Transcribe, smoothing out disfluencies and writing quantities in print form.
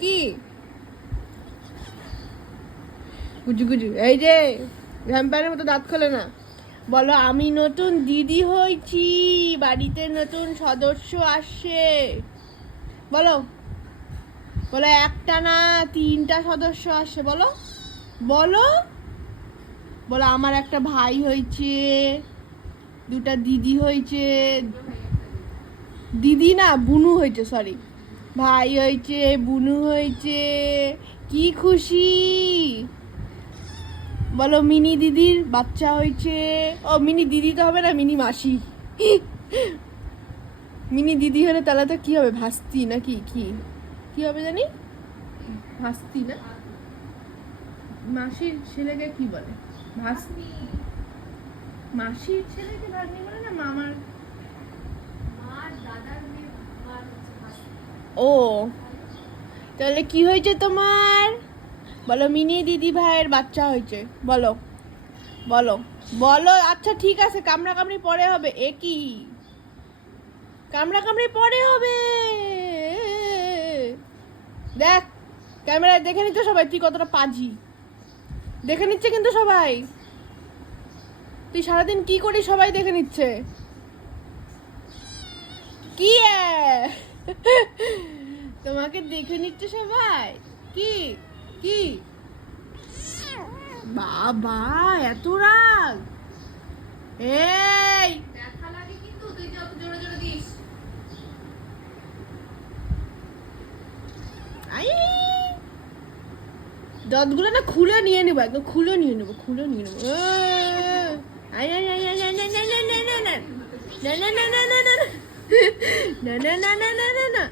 কি গুজু গুজু, এই যে ভ্যাম্পায়ারের মতো দাঁত খোলে না। বলো আমি নতুন দিদি হয়েছি, বাড়িতে নতুন সদস্য আসছে। বলো বলো, একটা না 3টা সদস্য আসছে। বলো বলো বলো, আমার একটা ভাই হয়েছে, 2টা দিদি হয়েছে। দিদি না, বুনু হয়েছে, সরি। ভাই হয়েছে, বুনু হয়েছে, কি খুশি। বলো মিনি দিদির বাচ্চা হয়েছে। ও মিনি দিদি তো হবে না, মিনি মাসি। মিনি দিদি হলে তাহলে তো কি হবে, ভাস্তি নাকি কি কি হবে জানি, ভাস্তি না, মাসির ছেলেকে কি বলে, ভাস্তি। মাসির ছেলেকে ভাগ্নি বলে না, মামার ও। তাহলে কি হয়েছে তোমার? বলো মিনি দিদি ভাইয়ের বাচ্চা হয়েছে। বলো বলো বলো। আচ্ছা ঠিক আছে, কামড়া কামড়ি পরে হবে। এ কি কামড়া কামড়ি পরে হবে? দেখ, ক্যামেরায় দেখে নিচ্ছে সবাই তুই কতটা পাজি, দেখে নিচ্ছে কিন্তু সবাই। তুই সারাদিন কি করিস সবাই দেখে নিচ্ছে। কি তোমাকে দেখে নিচ্ছে সবাই। কি কি বাবা, এত রাগ? এই ব্যথা লাগে কিন্তু তুই যত জোরে জোরে দিস। আই, দাঁতগুলো না খুলে নিয়ে নেবো, একদম খুলে নিয়ে নেবো, খুলে নিয়ে নেবো। আই আই আই আই না না না না না না না না না না না না না না না না না না না।